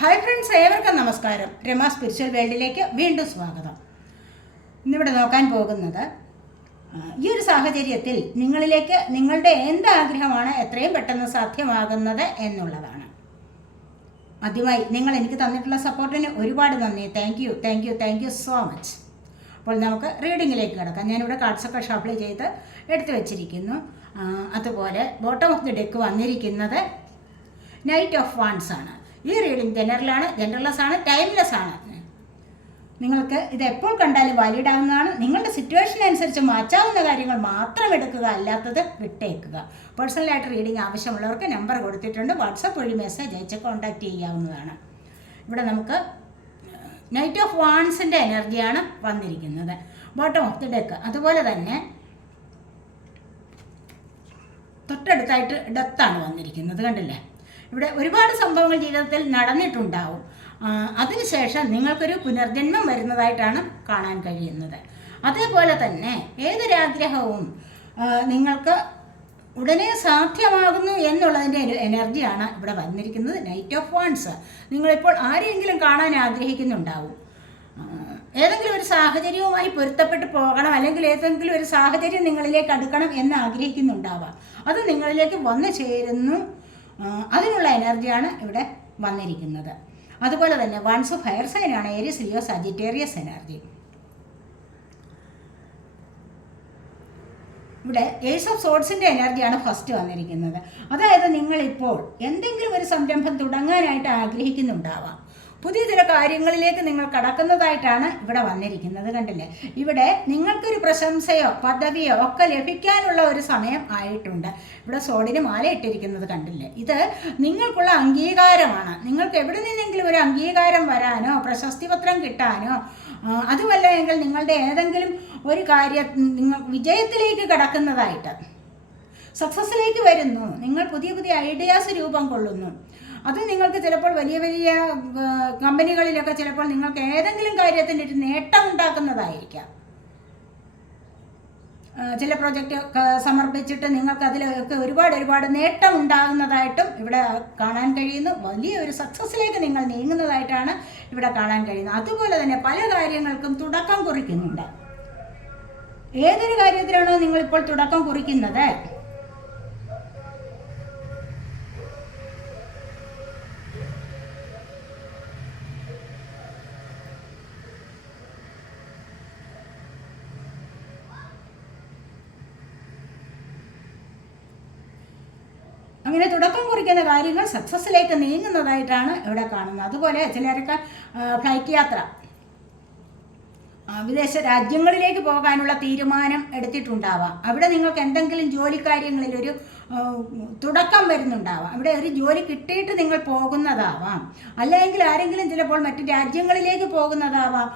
Hi friends ഏവർക്കും നമസ്കാരം. Rama spiritual വേൾഡിലേക്ക് വീണ്ടും സ്വാഗതം. ഇന്നിവിടെ നോക്കാൻ പോകുന്നത് ഈ ഒരു സാഹചര്യത്തിൽ നിങ്ങളിലേക്ക് നിങ്ങളുടെ എന്ത് ആഗ്രഹമാണ് എത്രയും പെട്ടെന്ന് സാധ്യമാകുന്നത് എന്നുള്ളതാണ്. ആദ്യമായി നിങ്ങൾ എനിക്ക് തന്നിട്ടുള്ള സപ്പോർട്ടിന് ഒരുപാട് നന്ദി. Thank you thank you thank you so much അപ്പോൾ നമുക്ക് റീഡിങ്ങിലേക്ക് കിടക്കാം. ഞാനിവിടെ കാർഡ്സൊക്കെ ഷഫിൾ ചെയ്ത് എടുത്തു വച്ചിരിക്കുന്നു. അതുപോലെ ബോട്ടം ഓഫ് ദി ഡെക്ക് വന്നിരിക്കുന്നത് നൈറ്റ് ഓഫ് വാൻസ് ആണ്. ഈ റീഡിംഗ് ജനറലാണ് ജനറൽലെസ് ആണ് ടൈംലെസ് ആണ്. നിങ്ങൾക്ക് ഇത് എപ്പോൾ കണ്ടാലും വാലിഡ് ആവുന്നതാണ്. നിങ്ങളുടെ സിറ്റുവേഷൻ അനുസരിച്ച് മാറ്റാവുന്ന കാര്യങ്ങൾ മാത്രം എടുക്കുക അല്ലാത്തത് വിട്ടേക്കുക. പേഴ്സണലായിട്ട് റീഡിംഗ് ആവശ്യമുള്ളവർക്ക് നമ്പർ കൊടുത്തിട്ടുണ്ട്. വാട്സപ്പ് വഴി മെസ്സേജ് അയച്ച് കോൺടാക്റ്റ് ചെയ്യാവുന്നതാണ്. ഇവിടെ നമുക്ക് നൈറ്റ് ഓഫ് വാൺസിന്റെ എനർജിയാണ് വന്നിരിക്കുന്നത്. ബോട്ടം ഓഫ് ദി ഡെക്ക് അതുപോലെ തന്നെ തൊട്ടടുത്തായിട്ട് ഡെത്താണ് വന്നിരിക്കുന്നത്. കണ്ടില്ലേ? ഇവിടെ ഒരുപാട് സംഭവങ്ങൾ ജീവിതത്തിൽ നടന്നിട്ടുണ്ടാവും. അതിനുശേഷം നിങ്ങൾക്കൊരു പുനർജന്മം വരുന്നതായിട്ടാണ് കാണാൻ കഴിയുന്നത്. അതേപോലെ തന്നെ ഏതൊരാഗ്രഹവും നിങ്ങൾക്ക് ഉടനെ സാധ്യമാകുന്നു എന്നുള്ളതിന്റെ ഒരു എനർജിയാണ് ഇവിടെ വന്നിരിക്കുന്നത്. നൈറ്റ് ഓഫ് വാൺസ് നിങ്ങളിപ്പോൾ ആരെയെങ്കിലും കാണാൻ ആഗ്രഹിക്കുന്നുണ്ടാവും. ഏതെങ്കിലും ഒരു സാഹചര്യവുമായി പൊരുത്തപ്പെട്ട് പോകണം അല്ലെങ്കിൽ ഏതെങ്കിലും ഒരു സാഹചര്യം നിങ്ങളിലേക്ക് അടുക്കണം എന്ന് ആഗ്രഹിക്കുന്നുണ്ടാവാം. അത് നിങ്ങളിലേക്ക് വന്നു ചേരുന്നു അതിനുള്ള എനർജിയാണ് ഇവിടെ വന്നിരിക്കുന്നത്. അതുപോലെ തന്നെ വൺസ് ഫയർ സൈനാണ് ഏരിയസ് ലിയോ സജിറ്റേറിയസ് എനർജി. ഇവിടെ ഏഴ്സ് ഓഫ് സോഡ്സിന്റെ എനർജിയാണ് ഫസ്റ്റ് വന്നിരിക്കുന്നത്. അതായത് നിങ്ങളിപ്പോൾ എന്തെങ്കിലും ഒരു സംരംഭം തുടങ്ങാനായിട്ട് ആഗ്രഹിക്കുന്നുണ്ടാവാം. പുതിയ ചില കാര്യങ്ങളിലേക്ക് നിങ്ങൾ കടക്കുന്നതായിട്ടാണ് ഇവിടെ വന്നിരിക്കുന്നത് കണ്ടില്ലേ? ഇവിടെ നിങ്ങൾക്കൊരു പ്രശംസയോ പദവിയോ ഒക്കെ ലഭിക്കാനുള്ള ഒരു സമയം ആയിട്ടുണ്ട്. ഇവിടെ സോഡിന് മാല ഇട്ടിരിക്കുന്നത് കണ്ടില്ലേ? ഇത് നിങ്ങൾക്കുള്ള അംഗീകാരമാണ്. നിങ്ങൾക്ക് എവിടെ നിന്നെങ്കിലും ഒരു അംഗീകാരം വരാനോ പ്രശസ്തി പത്രം കിട്ടാനോ അതുമല്ല എങ്കിൽ നിങ്ങളുടെ ഏതെങ്കിലും ഒരു കാര്യം നിങ്ങൾ വിജയത്തിലേക്ക് കടക്കുന്നതായിട്ട് സക്സസ്സിലേക്ക് വരുന്നു. നിങ്ങൾ പുതിയ പുതിയ ഐഡിയാസ് രൂപം കൊള്ളുന്നു. അത് നിങ്ങൾക്ക് ചിലപ്പോൾ വലിയ വലിയ കമ്പനികളിലൊക്കെ ചിലപ്പോൾ നിങ്ങൾക്ക് ഏതെങ്കിലും കാര്യത്തിന്റെ ഒരു നേട്ടം ഉണ്ടാക്കുന്നതായിരിക്കാം. ചില പ്രൊജക്റ്റ് സമർപ്പിച്ചിട്ട് നിങ്ങൾക്ക് അതിലൊക്കെ ഒരുപാട് ഒരുപാട് നേട്ടം ഉണ്ടാകുന്നതായിട്ടും ഇവിടെ കാണാൻ കഴിയുന്നു. വലിയ ഒരു സക്സസ്സിലേക്ക് നിങ്ങൾ നീങ്ങുന്നതായിട്ടാണ് ഇവിടെ കാണാൻ കഴിയുന്നത്. അതുപോലെ തന്നെ പല കാര്യങ്ങൾക്കും തുടക്കം കുറിക്കുന്നുണ്ട്. ഏതൊരു കാര്യത്തിലാണോ നിങ്ങളിപ്പോൾ തുടക്കം കുറിക്കുന്നത് അങ്ങനെ കുറിക്കുന്ന കാര്യങ്ങൾ സക്സസ്സിലേക്ക് നീങ്ങുന്നതായിട്ടാണ് ഇവിടെ കാണുന്നത്. അതുപോലെ ചിലരൊക്കെ ഫ്ലൈറ്റ് യാത്ര വിദേശ രാജ്യങ്ങളിലേക്ക് പോകാനുള്ള തീരുമാനം എടുത്തിട്ടുണ്ടാവാം. അവിടെ നിങ്ങൾക്ക് എന്തെങ്കിലും ജോലിക്കാര്യങ്ങളിൽ ഒരു തുടക്കം വരുന്നുണ്ടാവാം. അവിടെ ഒരു ജോലി കിട്ടിയിട്ട് നിങ്ങൾ പോകുന്നതാവാം. അല്ലെങ്കിൽ ആരെങ്കിലും ചിലപ്പോൾ മറ്റു രാജ്യങ്ങളിലേക്ക് പോകുന്നതാവാം.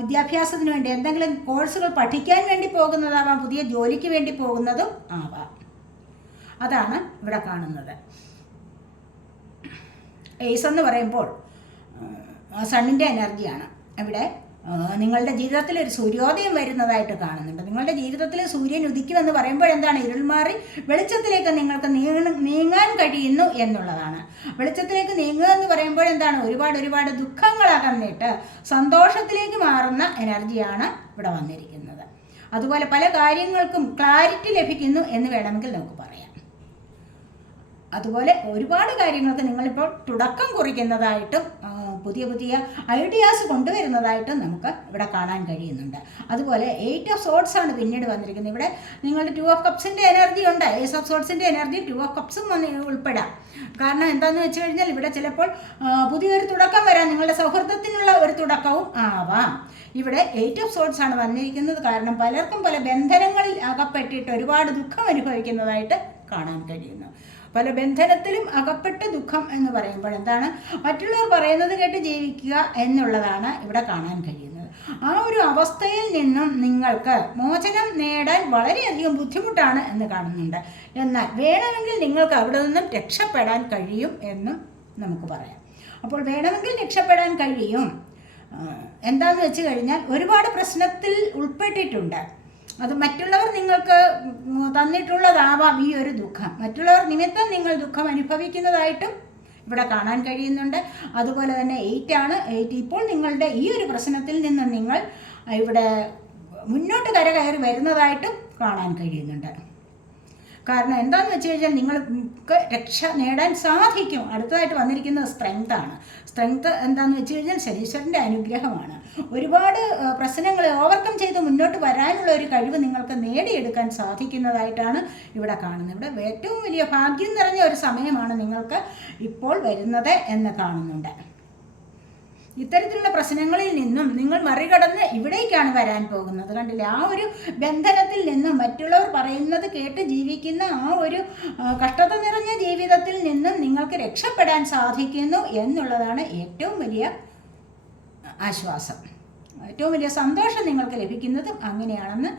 വിദ്യാഭ്യാസത്തിന് വേണ്ടി എന്തെങ്കിലും കോഴ്സുകൾ പഠിക്കാൻ വേണ്ടി പോകുന്നതാവാം. പുതിയ ജോലിക്ക് വേണ്ടി പോകുന്നതും ആവാം. അതാണ് ഇവിടെ കാണുന്നത്. ഏസ് എന്ന് പറയുമ്പോൾ സണ്ണിന്റെ എനർജിയാണ് ഇവിടെ നിങ്ങളുടെ ജീവിതത്തിൽ ഒരു സൂര്യോദയം വരുന്നതായിട്ട് കാണുന്നുണ്ട്. നിങ്ങളുടെ ജീവിതത്തിൽ സൂര്യൻ ഉദിക്കുമെന്ന് പറയുമ്പോൾ എന്താണ്? ഇരുൾമാറി വെളിച്ചത്തിലേക്ക് നിങ്ങൾക്ക് നീങ്ങാൻ കഴിയുന്നു എന്നുള്ളതാണ്. വെളിച്ചത്തിലേക്ക് നീങ്ങുക എന്ന് പറയുമ്പോൾ എന്താണ്? ഒരുപാട് ഒരുപാട് ദുഃഖങ്ങൾ അകന്നിട്ട് സന്തോഷത്തിലേക്ക് മാറുന്ന എനർജിയാണ് ഇവിടെ വന്നിരിക്കുന്നത്. അതുപോലെ പല കാര്യങ്ങൾക്കും ക്ലാരിറ്റി ലഭിക്കുന്നു എന്ന് വേണമെങ്കിൽ നമുക്ക് പറയാം. അതുപോലെ ഒരുപാട് കാര്യങ്ങൾക്ക് നിങ്ങളിപ്പോൾ തുടക്കം കുറിക്കുന്നതായിട്ടും പുതിയ പുതിയ ഐഡിയാസ് കൊണ്ടുവരുന്നതായിട്ടും നമുക്ക് ഇവിടെ കാണാൻ കഴിയുന്നുണ്ട്. അതുപോലെ എയ്റ്റ് ഓഫ് സോട്ട്സ് ആണ് പിന്നീട് വന്നിരിക്കുന്നത്. ഇവിടെ നിങ്ങളുടെ ടു ഓഫ് കപ്സിന്റെ എനർജി ഉണ്ട്. എയ്സ് ഓഫ് സോട്ട്സിന്റെ എനർജി ടു ഓഫ് കപ്സും ഉൾപ്പെടാം. കാരണം എന്താണെന്ന് വെച്ച് കഴിഞ്ഞാൽ ഇവിടെ ചിലപ്പോൾ പുതിയൊരു തുടക്കം വരാം നിങ്ങളുടെ സൗഹൃദത്തിനുള്ള ഒരു തുടക്കവും ആവാം. ഇവിടെ എയ്റ്റ് ഓഫ് സോട്ട്സ് ആണ് വന്നിരിക്കുന്നത്. കാരണം പലർക്കും പല ബന്ധനങ്ങളിൽ അകപ്പെട്ടിട്ട് ഒരുപാട് ദുഃഖം അനുഭവിക്കുന്നതായിട്ട് കാണാൻ കഴിയുന്നു. പല ബന്ധനത്തിലും അകപ്പെട്ട ദുഃഖം എന്ന് പറയുമ്പോൾ എന്താണ്? മറ്റുള്ളവർ പറയുന്നത് കേട്ട് ജീവിക്കുക എന്നുള്ളതാണ് ഇവിടെ കാണാൻ കഴിയുന്നത്. ആ ഒരു അവസ്ഥയിൽ നിന്നും നിങ്ങൾക്ക് മോചനം നേടാൻ വളരെയധികം ബുദ്ധിമുട്ടാണ് എന്ന് കാണുന്നുണ്ട്. എന്നാൽ വേണമെങ്കിൽ നിങ്ങൾക്ക് അവിടെ നിന്നും രക്ഷപ്പെടാൻ കഴിയും എന്നും നമുക്ക് പറയാം. അപ്പോൾ വേണമെങ്കിൽ രക്ഷപ്പെടാൻ കഴിയും. എന്താന്ന് വെച്ച് കഴിഞ്ഞാൽ ഒരുപാട് പ്രശ്നത്തിൽ ഉൾപ്പെട്ടിട്ടുണ്ട്. അത് മറ്റുള്ളവർ നിങ്ങൾക്ക് തന്നിട്ടുള്ളതാവാം ഈ ഒരു ദുഃഖം. മറ്റുള്ളവർ നിമിത്തം നിങ്ങൾ ദുഃഖം അനുഭവിക്കുന്നതായിട്ടും ഇവിടെ കാണാൻ കഴിയുന്നുണ്ട്. അതുപോലെ തന്നെ എയ്റ്റ് ആണ്. എയ്റ്റ് ഇപ്പോൾ നിങ്ങളുടെ ഈ ഒരു പ്രശ്നത്തിൽ നിന്ന് നിങ്ങൾ ഇവിടെ മുന്നോട്ട് കരകയറി വരുന്നതായിട്ടും കാണാൻ കഴിയുന്നുണ്ട്. കാരണം എന്താണെന്ന് വെച്ച് കഴിഞ്ഞാൽ നിങ്ങൾക്ക് രക്ഷ നേടാൻ സാധിക്കും. അടുത്തതായിട്ട് വന്നിരിക്കുന്നത് സ്ട്രെങ്ത് ആണ്. സ്ട്രെങ്ത് എന്താണെന്ന് വെച്ച് കഴിഞ്ഞാൽ ശനീശ്വരന്റെ അനുഗ്രഹമാണ്. ഒരുപാട് പ്രശ്നങ്ങളെ ഓവർകം ചെയ്ത് മുന്നോട്ട് വരാനുള്ള ഒരു കഴിവ് നിങ്ങൾക്ക് നേടിയെടുക്കാൻ സാധിക്കുന്നതായിട്ടാണ് ഇവിടെ കാണുന്നത്. ഇവിടെ ഏറ്റവും വലിയ ഭാഗ്യം നിറഞ്ഞ ഒരു സമയമാണ് നിങ്ങൾക്ക് ഇപ്പോൾ വരുന്നത് എന്ന് കാണുന്നുണ്ട്. ഇത്തരത്തിലുള്ള പ്രശ്നങ്ങളിൽ നിന്നും നിങ്ങൾ മറികടന്ന് ഇവിടേക്കാണ് വരാൻ പോകുന്നത്. കണ്ടില്ലേ? ആ ഒരു ബന്ധനത്തിൽ നിന്നും മറ്റുള്ളവർ പറയുന്നത് കേട്ട് ജീവിക്കുന്ന ആ ഒരു കഷ്ടത നിറഞ്ഞ ജീവിതത്തിൽ നിന്നും നിങ്ങൾക്ക് രക്ഷപ്പെടാൻ സാധിക്കുന്നു എന്നുള്ളതാണ് ഏറ്റവും വലിയ ആശ്വാസം. ഏറ്റവും വലിയ സന്തോഷം നിങ്ങൾക്ക് ലഭിക്കുന്നതും അങ്ങനെയാണെന്ന്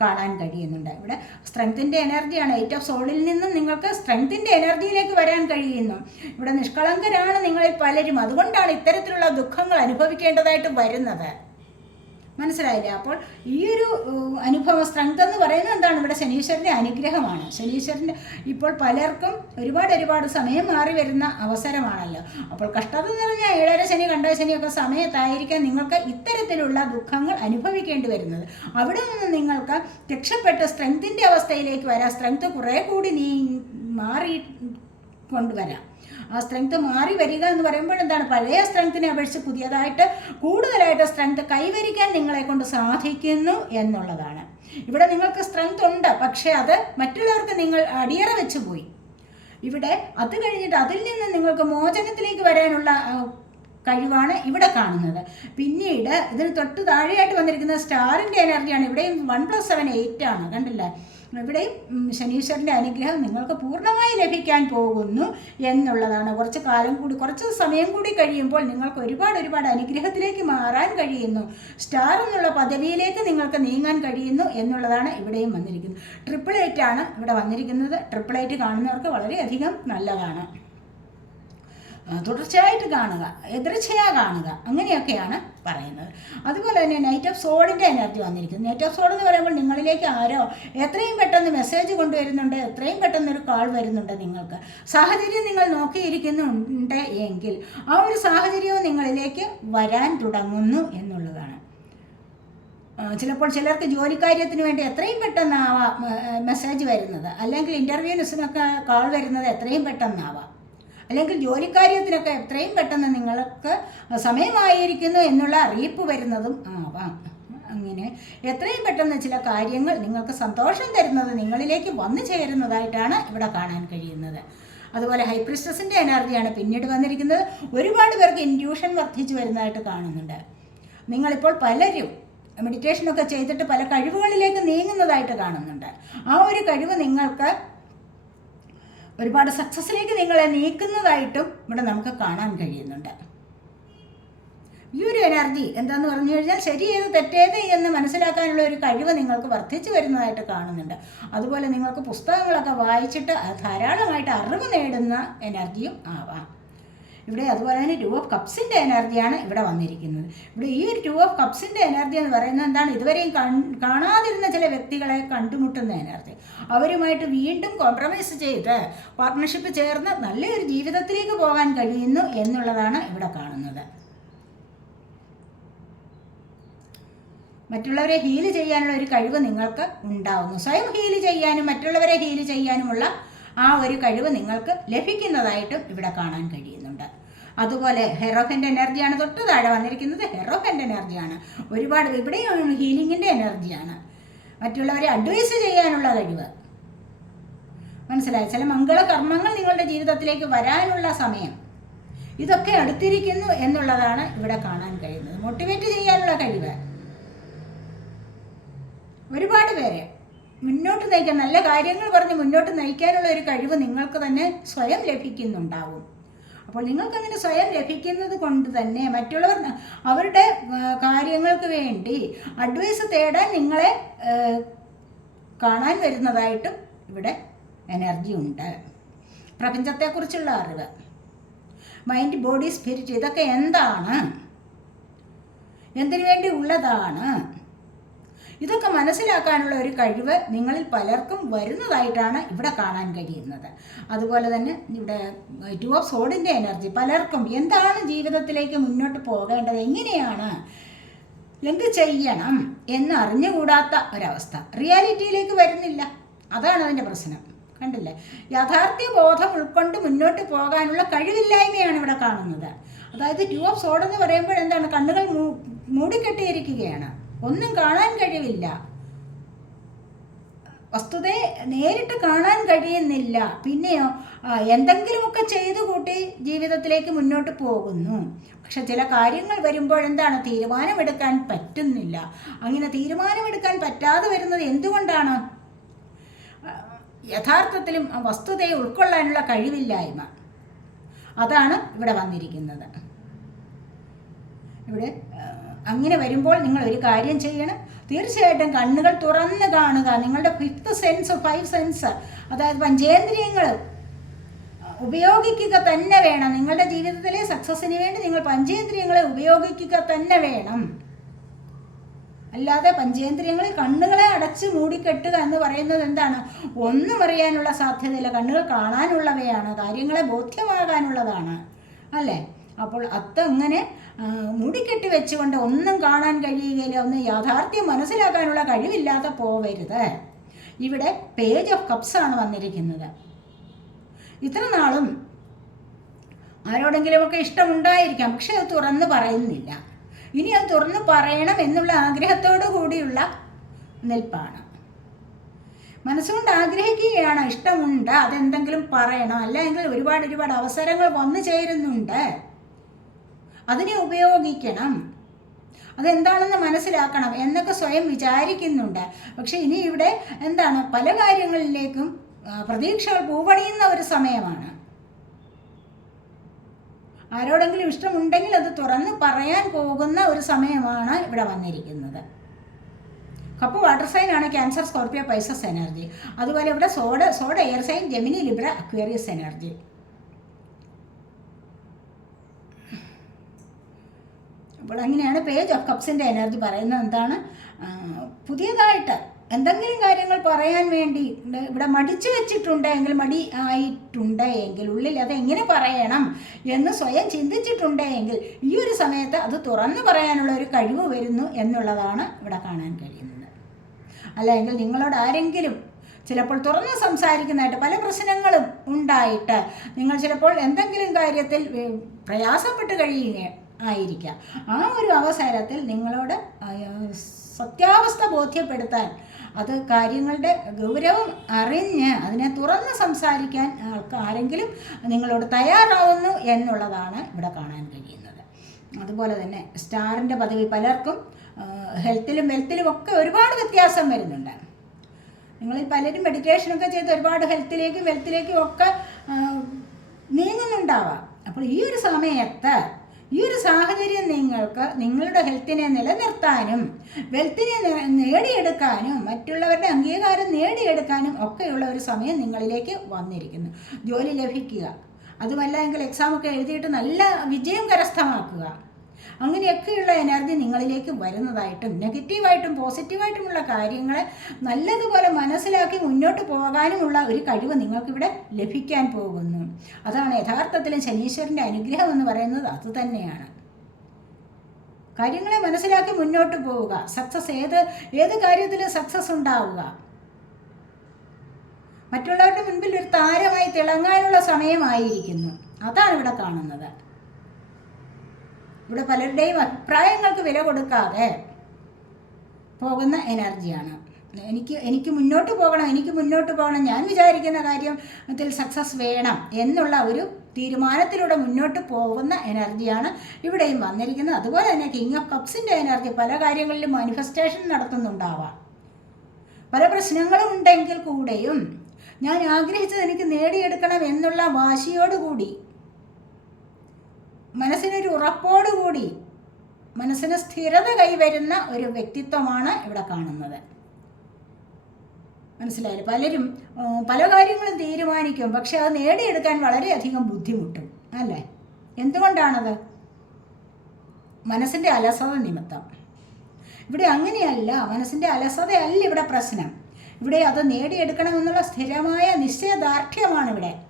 കാണാൻ കഴിയുന്നുണ്ട്. ഇവിടെ സ്ട്രെങ്ത്തിന്റെ എനർജിയാണ് എയ്റ്റ് ഓഫ് സോളിൽ നിന്നും നിങ്ങൾക്ക് സ്ട്രെങ്ത്തിന്റെ എനർജിയിലേക്ക് വരാൻ കഴിയുന്നു. ഇവിടെ നിഷ്കളങ്കരാണ് നിങ്ങളിൽ പലരും. അതുകൊണ്ടാണ് ഇത്തരത്തിലുള്ള ദുഃഖങ്ങൾ അനുഭവിക്കേണ്ടതായിട്ട് വരുന്നത്. മനസ്സിലായില്ലേ? അപ്പോൾ ഈ ഒരു അനുഭവ സ്ട്രെങ്ത് എന്ന് പറയുന്നത് എന്താണ്? ഇവിടെ ശനീശ്വരന്റെ അനുഗ്രഹമാണ്. ശനീശ്വരന്റെ ഇപ്പോൾ പലർക്കും ഒരുപാട് ഒരുപാട് സമയം മാറി വരുന്ന അവസരമാണല്ലോ. അപ്പോൾ കഷ്ടത നിറഞ്ഞ ഏഴര ശനി കണ്ട ശനിയൊക്കെ സമയത്തായിരിക്കാം നിങ്ങൾക്ക് ഇത്തരത്തിലുള്ള ദുഃഖങ്ങൾ അനുഭവിക്കേണ്ടി വരുന്നത്. അവിടെ നിന്ന് നിങ്ങൾക്ക് രക്ഷപ്പെട്ട് സ്ട്രെങ്തിന്റെ അവസ്ഥയിലേക്ക് വരാം. സ്ട്രെങ്ത് കുറേ കൂടി നീ മാറി കൊണ്ടുവരാം. ആ സ്ട്രെങ്ത് മാറി വരിക എന്ന് പറയുമ്പോൾ എന്താണ്? പഴയ സ്ട്രെങ്ത്തിനെ അപേക്ഷിച്ച് പുതിയതായിട്ട് കൂടുതലായിട്ട് സ്ട്രെങ്ത് കൈവരിക്കാൻ നിങ്ങളെ കൊണ്ട് സാധിക്കുന്നു എന്നുള്ളതാണ്. ഇവിടെ നിങ്ങൾക്ക് സ്ട്രെങ്ത് ഉണ്ട് പക്ഷേ അത് മറ്റുള്ളവർക്ക് നിങ്ങൾ അടിയറ വെച്ച് പോയി. ഇവിടെ അത് കഴിഞ്ഞിട്ട് അതിൽ നിന്ന് നിങ്ങൾക്ക് മോചനത്തിലേക്ക് വരാനുള്ള കഴിവാണ് ഇവിടെ കാണുന്നത്. പിന്നീട് ഇതിന് തൊട്ട് താഴെയായിട്ട് വന്നിരിക്കുന്ന സ്റ്റാറിന്റെ എനർജിയാണ് ഇവിടെയും വൺ പ്ലസ് സെവൻ എയ്റ്റ് ആണ്. കണ്ടില്ലേ? ഇവിടെയും ശനീശ്വരന്റെ അനുഗ്രഹം നിങ്ങൾക്ക് പൂർണമായി ലഭിക്കാൻ പോകുന്നു എന്നുള്ളതാണ്. കുറച്ച് കാലം കൂടി കുറച്ച് സമയം കൂടി കഴിയുമ്പോൾ നിങ്ങൾക്ക് ഒരുപാട് ഒരുപാട് അനുഗ്രഹത്തിലേക്ക് മാറാൻ കഴിയുന്നു. സ്റ്റാർ എന്നുള്ള പദവിയിലേക്ക് നിങ്ങൾക്ക് നീങ്ങാൻ കഴിയുന്നു എന്നുള്ളതാണ് ഇവിടെയും വന്നിരിക്കുന്നത്. ട്രിപ്പിൾ എയ്റ്റ് ആണ് ഇവിടെ വന്നിരിക്കുന്നത്. ട്രിപ്പിൾ എയ്റ്റ് കാണുന്നവർക്ക് വളരെയധികം നല്ലതാണ്. തുടർച്ചയായിട്ട് കാണുക എതിർച്ചയാ കാണുക അങ്ങനെയൊക്കെയാണ് പറയുന്നത്. അതുപോലെ തന്നെ നൈറ്റ് ഓഫ് സോളിന്റെ എനർജി വന്നിരിക്കുന്നു. നൈറ്റ് ഓഫ് സോൾ എന്ന് പറയുമ്പോൾ നിങ്ങളിലേക്ക് ആരോ എത്രയും പെട്ടെന്ന് മെസ്സേജ് കൊണ്ടുവരുന്നുണ്ട് എത്രയും പെട്ടെന്ന് ഒരു കാൾ വരുന്നുണ്ട് നിങ്ങൾക്ക്. സാഹചര്യം നിങ്ങൾ നോക്കിയിരിക്കുന്നുണ്ട് എങ്കിൽ ആ ഒരു സാഹചര്യവും നിങ്ങളിലേക്ക് വരാൻ തുടങ്ങുന്നു എന്നുള്ളതാണ്. ചിലപ്പോൾ ചിലർക്ക് ജോലിക്കാര്യത്തിന് വേണ്ടി എത്രയും പെട്ടെന്നാവാം മെസ്സേജ് വരുന്നത്. അല്ലെങ്കിൽ ഇന്റർവ്യൂസിനൊക്കെ കാൾ വരുന്നത് എത്രയും പെട്ടെന്നാവാം. അല്ലെങ്കിൽ ജോലിക്കാര്യത്തിനൊക്കെ എത്രയും പെട്ടെന്ന് നിങ്ങൾക്ക് സമയമായിരിക്കുന്നു എന്നുള്ള അറിയിപ്പ് വരുന്നതും ആവാം. അങ്ങനെ എത്രയും പെട്ടെന്ന് ചില കാര്യങ്ങൾ നിങ്ങൾക്ക് സന്തോഷം തരുന്നത് നിങ്ങളിലേക്ക് വന്നു ചേരുന്നതായിട്ടാണ് ഇവിടെ കാണാൻ കഴിയുന്നത്. അതുപോലെ ഹൈപ്രിസ്റ്റസിന്റെ എനർജിയാണ് പിന്നീട് വന്നിരിക്കുന്നത്. ഒരുപാട് പേർക്ക് ഇൻഡ്യൂഷൻ വർദ്ധിച്ചു വരുന്നതായിട്ട് കാണുന്നുണ്ട്. നിങ്ങളിപ്പോൾ പലരും മെഡിറ്റേഷനൊക്കെ ചെയ്തിട്ട് പല കഴിവുകളിലേക്ക് നീങ്ങുന്നതായിട്ട് കാണുന്നുണ്ട്. ആ ഒരു കഴിവ് നിങ്ങൾക്ക് ഒരുപാട് സക്സസ്സിലേക്ക് നിങ്ങളെ നീക്കുന്നതായിട്ടും ഇവിടെ നമുക്ക് കാണാൻ കഴിയുന്നുണ്ട്. ഈ ഒരു എനർജി എന്താന്ന് പറഞ്ഞു കഴിഞ്ഞാൽ ശരിയേത് തെറ്റേത് എന്ന് മനസ്സിലാക്കാനുള്ള ഒരു കഴിവ് നിങ്ങൾക്ക് വർദ്ധിച്ചു വരുന്നതായിട്ട് കാണുന്നുണ്ട്. അതുപോലെ നിങ്ങൾക്ക് പുസ്തകങ്ങളൊക്കെ വായിച്ചിട്ട് ധാരാളമായിട്ട് അറിവ് നേടുന്ന എനർജിയും ആവാം. ഇവിടെ അതുപോലെ തന്നെ ടു ഓഫ് കപ്സിന്റെ എനർജിയാണ് ഇവിടെ വന്നിരിക്കുന്നത്. ഇവിടെ ഈ ഒരു ടു ഓഫ് കപ്സിന്റെ എനർജി എന്ന് പറയുന്നത് എന്താണ്? ഇതുവരെയും കാണാതിരുന്ന ചില വ്യക്തികളെ കണ്ടുമുട്ടുന്ന എനർജി അവരുമായിട്ട് വീണ്ടും കോംപ്രമൈസ് ചെയ്ത് പാർട്ട്ണർഷിപ്പ് ചേർന്ന് നല്ലൊരു ജീവിതത്തിലേക്ക് പോകാൻ കഴിയുന്നു എന്നുള്ളതാണ് ഇവിടെ കാണുന്നത്. മറ്റുള്ളവരെ ഹീൽ ചെയ്യാനുള്ള ഒരു കഴിവ് നിങ്ങൾക്ക് ഉണ്ടാവുന്നു. സ്വയം ഹീൽ ചെയ്യാനും മറ്റുള്ളവരെ ഹീൽ ചെയ്യാനുമുള്ള ആ ഒരു കഴിവ് നിങ്ങൾക്ക് ലഭിക്കുന്നതായിട്ടും ഇവിടെ കാണാൻ കഴിയുന്നുണ്ട്. അതുപോലെ ഹെറോഫന്റെ എനർജിയാണ് തൊട്ട് താഴെ വന്നിരിക്കുന്നത് ഹെറോഫന്റെ എനർജിയാണ് ഒരുപാട് ഇവിടെയാണ് ഹീലിങ്ങിന്റെ എനർജിയാണ് മറ്റുള്ളവരെ അഡ്വൈസ് ചെയ്യാനുള്ള കഴിവ് മനസ്സിലായി? ചില മംഗളകർമ്മങ്ങൾ നിങ്ങളുടെ ജീവിതത്തിലേക്ക് വരാനുള്ള സമയം. ഇതൊക്കെ അടുത്തിരിക്കുന്നു എന്നുള്ളതാണ് ഇവിടെ കാണാൻ കഴിയുന്നത്. മോട്ടിവേറ്റ് ചെയ്യാനുള്ള കഴിവ്. ഒരുപാട് പേരെ മുന്നോട്ട് നയിക്കാൻ നല്ല കാര്യങ്ങൾ പറഞ്ഞ് മുന്നോട്ട് നയിക്കാനുള്ള ഒരു കഴിവ് നിങ്ങൾക്ക് തന്നെ സ്വയം ലഭിക്കുന്നുണ്ടാവും. അപ്പോൾ നിങ്ങൾക്കങ്ങനെ സ്വയം ലഭിക്കുന്നത് കൊണ്ട് തന്നെ മറ്റുള്ളവർ അവരുടെ കാര്യങ്ങൾക്ക് വേണ്ടി അഡ്വൈസ് തേടാൻ നിങ്ങളെ കാണാൻ വരുന്നതായിട്ടും ഇവിടെ എനർജി ഉണ്ട്. പ്രപഞ്ചത്തെക്കുറിച്ചുള്ള അറിവ്. മൈൻഡ് ബോഡി സ്പിരിറ്റ് ഇതൊക്കെ എന്താണ്? എന്തിനു വേണ്ടി ഉള്ളതാണ്? ഇതൊക്കെ മനസ്സിലാക്കാനുള്ള ഒരു കഴിവ് നിങ്ങളിൽ പലർക്കും വരുന്നതായിട്ടാണ് ഇവിടെ കാണാൻ കഴിയുന്നത്. അതുപോലെ തന്നെ ഇവിടെ ടു ഓഫ് സോഡിന്റെ എനർജി പലർക്കും എന്താണ് ജീവിതത്തിലേക്ക് മുന്നോട്ട് പോകേണ്ടത് എങ്ങനെയാണ് എന്ത് ചെയ്യണം എന്ന് അറിഞ്ഞുകൂടാത്ത ഒരവസ്ഥ റിയാലിറ്റിയിലേക്ക് വരുന്നില്ല. അതാണ് അതിന്റെ പ്രശ്നം. കണ്ടില്ലേ? യാഥാർത്ഥ്യ ബോധം ഉൾക്കൊണ്ട് മുന്നോട്ട് പോകാനുള്ള കഴിവില്ലായ്മയാണ് ഇവിടെ കാണുന്നത്. അതായത് ടു ഓഫ് സോഡ് എന്ന് പറയുമ്പോൾ എന്താണ്? കണ്ണുകൾ മൂടിക്കെട്ടിയിരിക്കുകയാണ്. ഒന്നും കാണാൻ കഴിവില്ല. വസ്തുതയെ നേരിട്ട് കാണാൻ കഴിയുന്നില്ല. പിന്നെയോ എന്തെങ്കിലുമൊക്കെ ചെയ്തു കൂട്ടി ജീവിതത്തിലേക്ക് മുന്നോട്ട് പോകുന്നു. പക്ഷെ ചില കാര്യങ്ങൾ വരുമ്പോൾ എന്താണ്? തീരുമാനമെടുക്കാൻ പറ്റുന്നില്ല. അങ്ങനെ തീരുമാനമെടുക്കാൻ പറ്റാതെ വരുന്നത് എന്തുകൊണ്ടാണ്? യഥാർത്ഥത്തിലും വസ്തുതയെ ഉൾക്കൊള്ളാനുള്ള കഴിവില്ലായ്മ. അതാണ് ഇവിടെ വന്നിരിക്കുന്നത്. ഇവിടെ അങ്ങനെ വരുമ്പോൾ നിങ്ങൾ ഒരു കാര്യം ചെയ്യണം. തീർച്ചയായിട്ടും കണ്ണുകൾ തുറന്ന് കാണുക. നിങ്ങളുടെ ഫിഫ്ത്ത് സെൻസ് ഫൈവ് സെൻസ് അതായത് പഞ്ചേന്ദ്രിയങ്ങൾ ഉപയോഗിക്കുക തന്നെ വേണം. നിങ്ങളുടെ ജീവിതത്തിലെ സക്സസ്സിന് വേണ്ടി നിങ്ങൾ പഞ്ചേന്ദ്രിയങ്ങളെ ഉപയോഗിക്കുക തന്നെ വേണം. അല്ലാതെ പഞ്ചേന്ദ്രിയങ്ങളിൽ കണ്ണുകളെ അടച്ച് മൂടിക്കെട്ടുക എന്ന് പറയുന്നത് എന്താണ്? ഒന്നും അറിയാനുള്ള സാധ്യതയില്ല. കണ്ണുകൾ കാണാനുള്ളവയാണ്. കാര്യങ്ങളെ ബോധ്യമാകാനുള്ളതാണ്. അല്ലേ? അപ്പോൾ അത്ത ഇങ്ങനെ മൂടിക്കെട്ടി വെച്ചുകൊണ്ട് ഒന്നും കാണാൻ കഴിയുകയില്ല ഒന്നും യാഥാർത്ഥ്യം മനസ്സിലാക്കാനുള്ള കഴിവില്ലാതെ പോവരുത്. ഇവിടെ പേജ് ഓഫ് കപ്സ് ആണ് വന്നിരിക്കുന്നത്. ഇത്ര നാളും ആരോടെങ്കിലുമൊക്കെ ഇഷ്ടമുണ്ടായിരിക്കാം പക്ഷെ അത് തുറന്ന് പറയുന്നില്ല. ഇനി അത് തുറന്നു പറയണം എന്നുള്ള ആഗ്രഹത്തോടു കൂടിയുള്ള നിൽപ്പാണ്. മനസ്സുകൊണ്ട് ആഗ്രഹിക്കുകയാണ്? ഇഷ്ടമുണ്ട് അതെന്തെങ്കിലും പറയണം. അല്ലെങ്കിൽ ഒരുപാട് ഒരുപാട് അവസരങ്ങൾ വന്നു ചേരുന്നുണ്ട്. അതിനെ ഉപയോഗിക്കണം. അതെന്താണെന്ന് മനസ്സിലാക്കണം എന്നൊക്കെ സ്വയം വിചാരിക്കുന്നുണ്ട്. പക്ഷെ ഇനി ഇവിടെ എന്താണ്? പല കാര്യങ്ങളിലേക്കും പ്രതീക്ഷകൾ പൂവണിയുന്ന ഒരു സമയമാണ്. ആരോടെങ്കിലും ഇഷ്ടമുണ്ടെങ്കിൽ അത് തുറന്ന് പറയാൻ പോകുന്ന ഒരു സമയമാണ് ഇവിടെ വന്നിരിക്കുന്നത്. കപ്പ് വാട്ടർ സൈൻ ആണ് ക്യാൻസർ സ്കോർപ്പിയോ പൈസസ് എനർജി അതുപോലെ ഇവിടെ sword sword air sign Gemini Libra Aquarius energy അപ്പോൾ അങ്ങനെയാണ് പേജ് ഓഫ് കപ്സിന്റെ എനർജി പറയുന്നത്. എന്താണ്? പുതിയതായിട്ട് എന്തെങ്കിലും കാര്യങ്ങൾ പറയാൻ വേണ്ടി ഇവിടെ- മടിച്ചു വെച്ചിട്ടുണ്ട് എങ്കിൽ മടി ആയിട്ടുണ്ട് എങ്കിൽ ഉള്ളിൽ അത് എങ്ങനെ പറയണം എന്ന് സ്വയം ചിന്തിച്ചിട്ടുണ്ട് എങ്കിൽ ഈ ഒരു സമയത്ത് അത് തുറന്നു പറയാനുള്ള ഒരു കഴിവ് വരുന്നു എന്നുള്ളതാണ് ഇവിടെ കാണാൻ കഴിയുന്നത്. അല്ലെങ്കിൽ നിങ്ങളോട് ആരെങ്കിലും ചിലപ്പോൾ തുറന്ന് സംസാരിക്കുന്നതായിട്ട് പല പ്രശ്നങ്ങളും ഉണ്ടായിട്ട് നിങ്ങൾ ചിലപ്പോൾ എന്തെങ്കിലും കാര്യത്തിൽ പ്രയാസപ്പെട്ട് കഴിയുക ആയിരിക്കാം. ആ ഒരു അവസരത്തിൽ നിങ്ങളോട് സത്യാവസ്ഥ ബോധ്യപ്പെടുത്താൻ അത് കാര്യങ്ങളുടെ ഗൗരവം അറിഞ്ഞ് അതിനെ തുറന്ന് സംസാരിക്കാൻ ആൾക്ക് ആരെങ്കിലും നിങ്ങളോട് തയ്യാറാവുന്നു എന്നുള്ളതാണ് ഇവിടെ കാണാൻ കഴിയുന്നത്. അതുപോലെ തന്നെ സ്റ്റാറിന്റെ പദവി പലർക്കും ഹെൽത്തിലും വെൽത്തിലും ഒക്കെ ഒരുപാട് വ്യത്യാസം വരുന്നുണ്ട്. നിങ്ങളിൽ പലരും മെഡിറ്റേഷനൊക്കെ ചെയ്ത് ഒരുപാട് ഹെൽത്തിലേക്കും വെൽത്തിലേക്കും ഒക്കെ നീങ്ങുന്നുണ്ടാവാം. അപ്പോൾ ഈ ഒരു സമയത്ത് ഈ ഒരു സാഹചര്യം നിങ്ങൾക്ക് നിങ്ങളുടെ ഹെൽത്തിനെ നിലനിർത്താനും വെൽത്തിനെ നേടിയെടുക്കാനും മറ്റുള്ളവരുടെ അംഗീകാരം നേടിയെടുക്കാനും ഒക്കെയുള്ള ഒരു സമയം നിങ്ങളിലേക്ക് വന്നിരിക്കുന്നു. ജോലി ലഭിക്കുക. അതുമല്ല എങ്കിൽ എക്സാമൊക്കെ എഴുതിയിട്ട് നല്ല വിജയം കരസ്ഥമാക്കുക. അങ്ങനെയൊക്കെയുള്ള എനർജി നിങ്ങളിലേക്ക് വരുന്നതായിട്ടും നെഗറ്റീവായിട്ടും പോസിറ്റീവായിട്ടുമുള്ള കാര്യങ്ങളെ നല്ലതുപോലെ മനസ്സിലാക്കി മുന്നോട്ട് പോകാനുമുള്ള ഒരു കഴിവ് നിങ്ങൾക്കിവിടെ ലഭിക്കാൻ പോകുന്നു. അതാണ് യഥാർത്ഥത്തിലും ശനീശ്വരന്റെ അനുഗ്രഹം എന്ന് പറയുന്നത് അതുതന്നെയാണ് കാര്യങ്ങളെ മനസ്സിലാക്കി മുന്നോട്ട് പോവുക. സക്സസ് ഏത് ഏത് കാര്യത്തിലും സക്സസ് ഉണ്ടാവുക? മറ്റുള്ളവരുടെ മുൻപിൽ ഒരു താരമായി തിളങ്ങാനുള്ള സമയമായിരിക്കുന്നു. അതാണ് ഇവിടെ കാണുന്നത്. ഇവിടെ പലരുടെയും അഭിപ്രായങ്ങൾക്ക് വില കൊടുക്കാതെ പോകുന്ന എനർജിയാണ്. എനിക്ക് എനിക്ക് മുന്നോട്ട് പോകണം എനിക്ക് മുന്നോട്ട് പോകണം ഞാൻ വിചാരിക്കുന്ന കാര്യത്തിൽ സക്സസ് വേണം എന്നുള്ള ഒരു തീരുമാനത്തിലൂടെ മുന്നോട്ട് പോകുന്ന എനർജിയാണ് ഇവിടെയും വന്നിരിക്കുന്നത്. അതുപോലെ തന്നെ കിങ് ഓഫ് കപ്സിന്റെ എനർജി പല കാര്യങ്ങളിലും മാനിഫെസ്റ്റേഷൻ നടത്തുന്നുണ്ടാവാം. പല പ്രശ്നങ്ങളും ഉണ്ടെങ്കിൽ കൂടെയും ഞാൻ ആഗ്രഹിച്ചത് എനിക്ക് നേടിയെടുക്കണം എന്നുള്ള വാശിയോടുകൂടി മനസ്സിനൊരു ഉറപ്പോടുകൂടി മനസ്സിന് സ്ഥിരത കൈവരുന്ന ഒരു വ്യക്തിത്വമാണ് ഇവിടെ കാണുന്നത്. മനസ്സിലായില്ല? പലരും പല കാര്യങ്ങളും തീരുമാനിക്കും പക്ഷെ അത് നേടിയെടുക്കാൻ വളരെയധികം ബുദ്ധിമുട്ടും അല്ലേ? എന്തുകൊണ്ടാണത്? മനസ്സിന്റെ അലസത നിമിത്തം. ഇവിടെ അങ്ങനെയല്ല മനസ്സിന്റെ അലസതയല്ല ഇവിടെ പ്രശ്നം. ഇവിടെ അത് നേടിയെടുക്കണമെന്നുള്ള സ്ഥിരമായ നിശ്ചയദാർഢ്യമാണ് ഇവിടെ.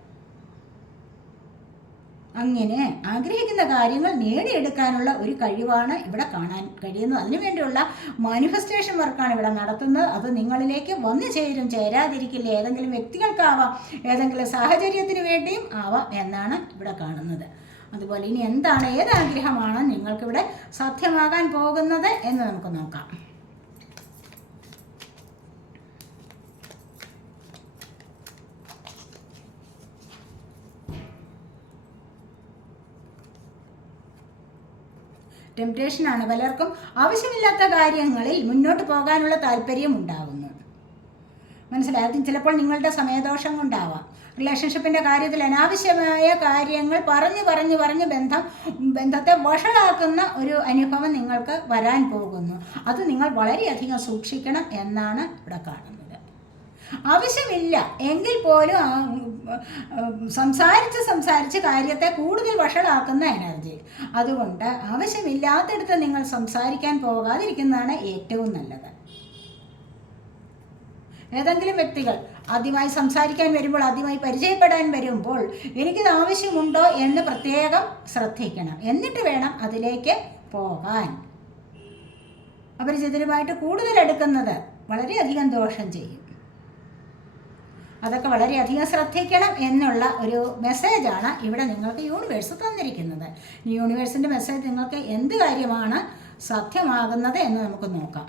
അങ്ങനെ ആഗ്രഹിക്കുന്ന കാര്യങ്ങൾ നേടിയെടുക്കാനുള്ള ഒരു കഴിവാണ് ഇവിടെ കാണാൻ കഴിയുന്നത്. അതിനുവേണ്ടിയുള്ള മാനിഫെസ്റ്റേഷൻ വർക്കാണ് ഇവിടെ നടത്തുന്നത്. അത് നിങ്ങളിലേക്ക് വന്നു ചേരും. ചേരാതിരിക്കില്ല? ഏതെങ്കിലും വ്യക്തികൾക്കാവാം. ഏതെങ്കിലും സാഹചര്യത്തിന് വേണ്ടിയും ആവാം എന്നാണ് ഇവിടെ കാണുന്നത്. അതുപോലെ ഇനി എന്താണ്? ഏത് ആഗ്രഹമാണ്? നിങ്ങൾക്കിവിടെ സാധ്യമാകാൻ പോകുന്നത് എന്ന് നമുക്ക് നോക്കാം. ടെംപ്റ്റേഷനാണ് പലർക്കും ആവശ്യമില്ലാത്ത കാര്യങ്ങളിൽ മുന്നോട്ട് പോകാനുള്ള താല്പര്യം ഉണ്ടാകുന്നു മനസ്സിലായി? ചിലപ്പോൾ നിങ്ങളുടെ സമയദോഷം കൊണ്ടാവാം. റിലേഷൻഷിപ്പിന്റെ കാര്യത്തിൽ അനാവശ്യമായ കാര്യങ്ങൾ പറഞ്ഞു പറഞ്ഞു പറഞ്ഞ് ബന്ധം ബന്ധത്തെ വഷളാക്കുന്ന ഒരു അനുഭവം നിങ്ങൾക്ക് വരാൻ പോകുന്നു. അത് നിങ്ങൾ വളരെയധികം സൂക്ഷിക്കണം എന്നാണ് ഇവിടെ കാണുന്നത്. ആവശ്യമില്ല. എങ്കിൽ പോലും സംസാരിച്ച് സംസാരിച്ച് കാര്യത്തെ കൂടുതൽ വഷളാക്കുന്ന എനർജി. അതുകൊണ്ട് ആവശ്യമില്ലാത്തടത്ത് നിങ്ങൾ സംസാരിക്കാൻ പോകാതിരിക്കുന്നതാണ് ഏറ്റവും നല്ലത്. ഏതെങ്കിലും വ്യക്തികൾ ആദ്യമായി സംസാരിക്കാൻ വരുമ്പോൾ ആദ്യമായി പരിചയപ്പെടാൻ വരുമ്പോൾ എനിക്കിത് ആവശ്യമുണ്ടോ എന്ന് പ്രത്യേകം ശ്രദ്ധിക്കണം. എന്നിട്ട് വേണം അതിലേക്ക് പോകാൻ. അപരിചിതരുമായിട്ട് കൂടുതൽ എടുക്കുന്നത് വളരെയധികം ദോഷം ചെയ്യും. അതൊക്കെ വളരെയധികം ശ്രദ്ധിക്കണം എന്നുള്ള ഒരു മെസ്സേജാണ് ഇവിടെ നിങ്ങൾക്ക് യൂണിവേഴ്സ് തന്നിരിക്കുന്നത്. യൂണിവേഴ്സിന്റെ മെസ്സേജ് നിങ്ങൾക്ക് എന്ത് കാര്യമാണ് സാധ്യമാകുന്നത് എന്ന് നമുക്ക് നോക്കാം.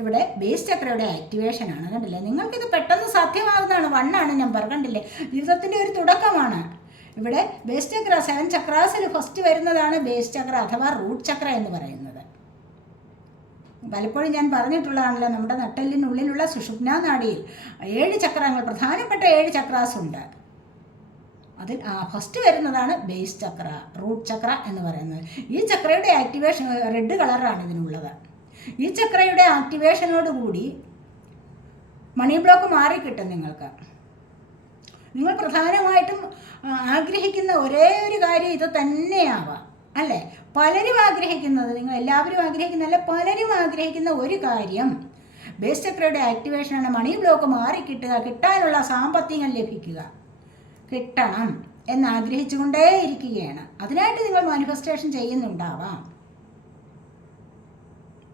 ഇവിടെ ബേസ് ചക്രയുടെ ആക്ടിവേഷൻ ആണ് കണ്ടില്ലേ? നിങ്ങൾക്കിത് പെട്ടെന്ന് സാധ്യമാകുന്നതാണ്. വണ്ണാണ് നമ്പർ കണ്ടില്ലേ? ജീവിതത്തിന്റെ ഒരു തുടക്കമാണ്. ഇവിടെ ബേസ് ചക്ര സെവൻ ചക്രാസിൽ ഫസ്റ്റ് വരുന്നതാണ് ബേസ് ചക്ര അഥവാ റൂട്ട് ചക്ര എന്ന് പറയുന്നത്. പലപ്പോഴും ഞാൻ പറഞ്ഞിട്ടുള്ളതാണല്ലോ നമ്മുടെ നട്ടെല്ലിനുള്ളിലുള്ള സുഷുപ്ന നാടിയിൽ ഏഴ് ചക്രങ്ങൾ പ്രധാനപ്പെട്ട ഏഴ് ചക്രാസ് ഉണ്ട് അതിൽ ഫസ്റ്റ് വരുന്നതാണ് ബേസ് ചക്ര റൂട്ട് ചക്ര എന്ന് പറയുന്നത്. ഈ ചക്രയുടെ ആക്ടിവേഷൻ റെഡ് കളറാണ് ഇതിനുള്ളത്. ഈ ചക്രയുടെ ആക്ടിവേഷനോട് കൂടി മണി ബ്ലോക്ക് മാറിക്കിട്ടും നിങ്ങൾക്ക്. നിങ്ങൾ പ്രധാനമായിട്ടും ആഗ്രഹിക്കുന്ന ഒരേ ഒരു കാര്യം ഇത് തന്നെയാവാം. അല്ലേ? പലരും ആഗ്രഹിക്കുന്നത് നിങ്ങൾ എല്ലാവരും ആഗ്രഹിക്കുന്നല്ല പലരും ആഗ്രഹിക്കുന്ന ഒരു കാര്യം ബേസ് ചക്രയുടെ ആക്ടിവേഷനാണ് മണി ബ്ലോക്ക് മാറി കിട്ടുക കിട്ടാനുള്ള സാമ്പത്തികം ലഭിക്കുക. കിട്ടണം എന്ന് ആഗ്രഹിച്ചുകൊണ്ടേ ഇരിക്കുകയാണ് അതിനായിട്ട് നിങ്ങൾ മാനിഫെസ്റ്റേഷൻ ചെയ്യുന്നുണ്ടാവാം.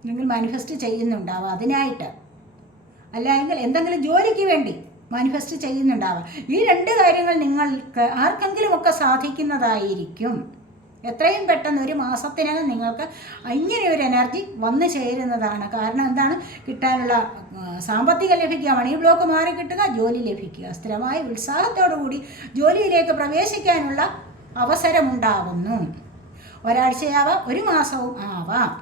നിങ്ങൾ മാനിഫെസ്റ്റ് ചെയ്യുന്നുണ്ടാവാം അതിനായിട്ട്. അല്ലെങ്കിൽ എന്തെങ്കിലും ജോലിക്ക് വേണ്ടി മാനിഫെസ്റ്റ് ചെയ്യുന്നുണ്ടാവാം. ഈ രണ്ട് കാര്യങ്ങൾ നിങ്ങൾക്ക് ആർക്കെങ്കിലുമൊക്കെ സാധിക്കുന്നതായിരിക്കും. എത്രയും പെട്ടെന്ന് ഒരു മാസത്തിനകം നിങ്ങൾക്ക് ഇങ്ങനെ ഒരു എനർജി വന്നു ചേരുന്നതാണ്. കാരണം എന്താണ്? കിട്ടാനുള്ള സാമ്പത്തികം ലഭിക്കുക മണി ബ്ലോക്ക് മാറി കിട്ടുക ജോലി ലഭിക്കുക. സ്ഥിരമായ ഉത്സാഹത്തോടു കൂടി ജോലിയിലേക്ക് പ്രവേശിക്കാനുള്ള അവസരമുണ്ടാകുന്നു ഒരാഴ്ചയാവാം ഒരു മാസവും ആവാം.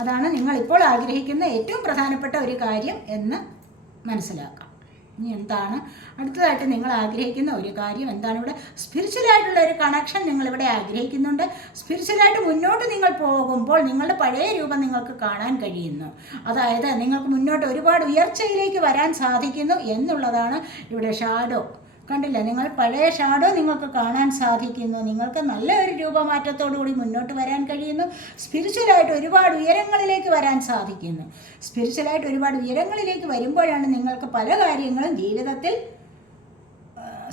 അതാണ് നിങ്ങൾ ഇപ്പോൾ ആഗ്രഹിക്കുന്ന ഏറ്റവും പ്രധാനപ്പെട്ട ഒരു കാര്യം എന്ന് മനസ്സിലാക്കാം. ഇനി എന്താണ്? അടുത്തതായിട്ട് നിങ്ങൾ ആഗ്രഹിക്കുന്ന ഒരു കാര്യം എന്താണ്? ഇവിടെ സ്പിരിച്വലായിട്ടുള്ള ഒരു കണക്ഷൻ നിങ്ങളിവിടെ ആഗ്രഹിക്കുന്നുണ്ട്. സ്പിരിച്വലായിട്ട് മുന്നോട്ട് നിങ്ങൾ പോകുമ്പോൾ നിങ്ങളുടെ പഴയ രൂപം നിങ്ങൾക്ക് കാണാൻ കഴിയുന്നു. അതായത് നിങ്ങൾക്ക് മുന്നോട്ട് ഒരുപാട് ഉയർച്ചയിലേക്ക് വരാൻ സാധിക്കുന്നു എന്നുള്ളതാണ് ഇവിടെ ഷാഡോ കണ്ടില്ല. നിങ്ങൾ പഴയ ഷാഡോ നിങ്ങൾക്ക് കാണാൻ സാധിക്കുന്നു. നിങ്ങൾക്ക് നല്ല ഒരു രൂപമാറ്റത്തോടു കൂടി മുന്നോട്ട് വരാൻ കഴിയുന്നു. സ്പിരിച്വലായിട്ട് ഒരുപാട് ഉയരങ്ങളിലേക്ക് വരാൻ സാധിക്കുന്നു. സ്പിരിച്വലായിട്ട് ഒരുപാട് ഉയരങ്ങളിലേക്ക് വരുമ്പോഴാണ് നിങ്ങൾക്ക് പല കാര്യങ്ങളും ജീവിതത്തിൽ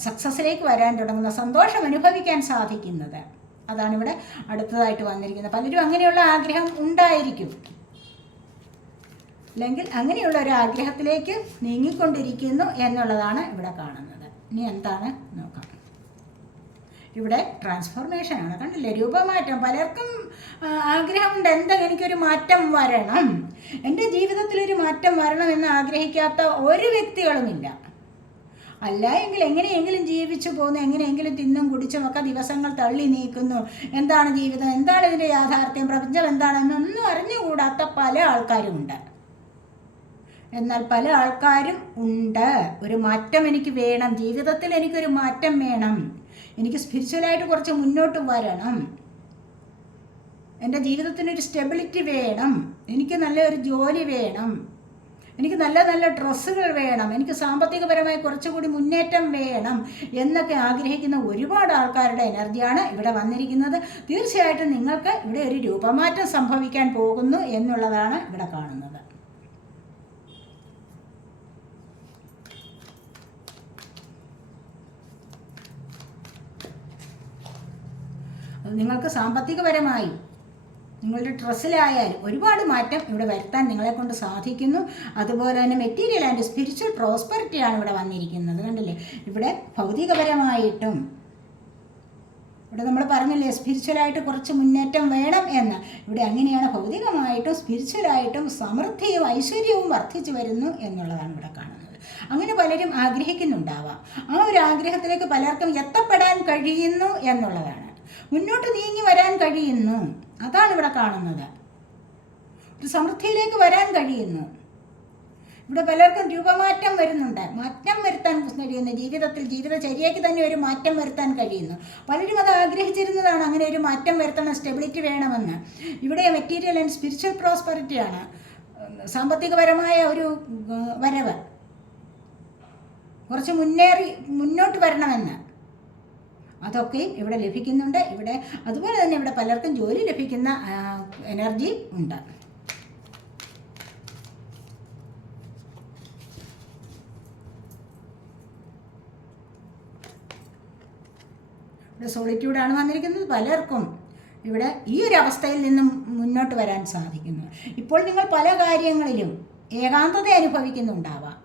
സക്സസ്സിലേക്ക് വരാൻ തുടങ്ങുന്ന സന്തോഷം അനുഭവിക്കാൻ സാധിക്കുന്നത്. അതാണ് ഇവിടെ അടുത്തതായിട്ട് വന്നിരിക്കുന്നത്. പലരും അങ്ങനെയുള്ള ആഗ്രഹം ഉണ്ടായിരിക്കും. അല്ലെങ്കിൽ അങ്ങനെയുള്ള ഒരു ആഗ്രഹത്തിലേക്ക് നീങ്ങിക്കൊണ്ടിരിക്കുന്നു എന്നുള്ളതാണ് ഇവിടെ കാണുന്നത്. ഇനി എന്താണ്? നോക്കാം. ഇവിടെ ട്രാൻസ്ഫോർമേഷൻ ആണ്. കണ്ടില്ലേ? രൂപമാറ്റം. പലർക്കും ആഗ്രഹമുണ്ട്. എന്താ എനിക്കൊരു മാറ്റം വരണം? എന്റെ ജീവിതത്തിലൊരു മാറ്റം വരണം എന്ന് ആഗ്രഹിക്കാത്ത ഒരു വ്യക്തികളുമില്ല. അല്ല എങ്കിൽ എങ്ങനെയെങ്കിലും ജീവിച്ചു പോകുന്നു എങ്ങനെയെങ്കിലും തിന്നും കുടിച്ചും ഒക്കെ ദിവസങ്ങൾ തള്ളി നീക്കുന്നു. എന്താണ് ജീവിതം? എന്താണ് ഇതിന്റെ യാഥാർത്ഥ്യം? പ്രപഞ്ചം എന്താണെന്നൊന്നും അറിഞ്ഞുകൂടാത്ത പല ആൾക്കാരുമുണ്ട്. എന്നാൽ പല ആൾക്കാരും ഉണ്ട്. ഒരു മാറ്റം എനിക്ക് വേണം. ജീവിതത്തിൽ എനിക്കൊരു മാറ്റം വേണം. എനിക്ക് സ്പിരിച്വലായിട്ട് കുറച്ച് മുന്നോട്ട് വരണം. എന്റെ ജീവിതത്തിനൊരു സ്റ്റെബിലിറ്റി വേണം. എനിക്ക് നല്ലൊരു ജോലി വേണം. എനിക്ക് നല്ല നല്ല ഡ്രസ്സുകൾ വേണം. എനിക്ക് സാമ്പത്തികപരമായി കുറച്ചുകൂടി മുന്നേറ്റം വേണം എന്നൊക്കെ ആഗ്രഹിക്കുന്ന ഒരുപാട് ആൾക്കാരുടെ എനർജിയാണ് ഇവിടെ വന്നിരിക്കുന്നത്. തീർച്ചയായിട്ടും നിങ്ങൾക്ക് ഇവിടെ ഒരു രൂപമാറ്റം സംഭവിക്കാൻ പോകുന്നു എന്നുള്ളതാണ് ഇവിടെ കാണുന്നത്. നിങ്ങൾക്ക് സാമ്പത്തികപരമായി നിങ്ങളുടെ ഡ്രസ്സിലായാലും ഒരുപാട് മാറ്റം ഇവിടെ വരുത്താൻ നിങ്ങളെ കൊണ്ട് സാധിക്കുന്നു. അതുപോലെ തന്നെ മെറ്റീരിയൽ ആൻഡ് സ്പിരിച്വൽ പ്രോസ്പെറിറ്റിയാണ് ഇവിടെ വന്നിരിക്കുന്നത്. കണ്ടില്ലേ? ഇവിടെ ഭൗതികപരമായിട്ടും ഇവിടെ നമ്മൾ പറഞ്ഞില്ലേ സ്പിരിച്വലായിട്ട് കുറച്ച് മുന്നേറ്റം വേണം എന്ന്. ഇവിടെ അങ്ങനെയാണ് ഭൗതികമായിട്ടും സ്പിരിച്വലായിട്ടും സമൃദ്ധിയും ഐശ്വര്യവും വർദ്ധിച്ചു വരുന്നു എന്നുള്ളതാണ് ഇവിടെ കാണുന്നത്. അങ്ങനെ പലരും ആഗ്രഹിക്കുന്നുണ്ടാവാം. ആ ഒരു ആഗ്രഹത്തിലേക്ക് പലർക്കും എത്തപ്പെടാൻ കഴിയുന്നു എന്നുള്ളതാണ്. മുന്നോട്ട് നീങ്ങി വരാൻ കഴിയുന്നു. അതാണ് ഇവിടെ കാണുന്നത്. ഒരു സമൃദ്ധിയിലേക്ക് വരാൻ കഴിയുന്നു. ഇവിടെ പലർക്കും രൂപമാറ്റം വരുന്നുണ്ട്. മാറ്റം വരുത്താൻ കഴിയുന്നു. ജീവിതത്തിൽ ജീവിതചര്യയ്ക്ക് തന്നെ ഒരു മാറ്റം വരുത്താൻ കഴിയുന്നു. പലരും അത് ആഗ്രഹിച്ചിരുന്നതാണ് അങ്ങനെ ഒരു മാറ്റം വരുത്തണം സ്റ്റെബിലിറ്റി വേണമെന്ന്. ഇവിടെ മെറ്റീരിയൽ ആൻഡ് സ്പിരിച്വൽ പ്രോസ്പെറിറ്റിയാണ് സാമ്പത്തികപരമായ ഒരു വരവ്. കുറച്ച് മുന്നേറി മുന്നോട്ട് വരണമെന്ന്. അതൊക്കെയും ഇവിടെ ലഭിക്കുന്നുണ്ട്. ഇവിടെ അതുപോലെ തന്നെ ഇവിടെ പലർക്കും ജോലി ലഭിക്കുന്ന എനർജി ഉണ്ട്. ഇവിടെ സോളിറ്റ്യൂഡാണ് വന്നിരിക്കുന്നത് പലർക്കും. ഇവിടെ ഈ ഒരു അവസ്ഥയിൽ നിന്നും മുന്നോട്ട് വരാൻ സാധിക്കുന്നു. ഇപ്പോൾ നിങ്ങൾ പല കാര്യങ്ങളിലും ഏകാന്തത അനുഭവിക്കുന്നുണ്ടാവാം.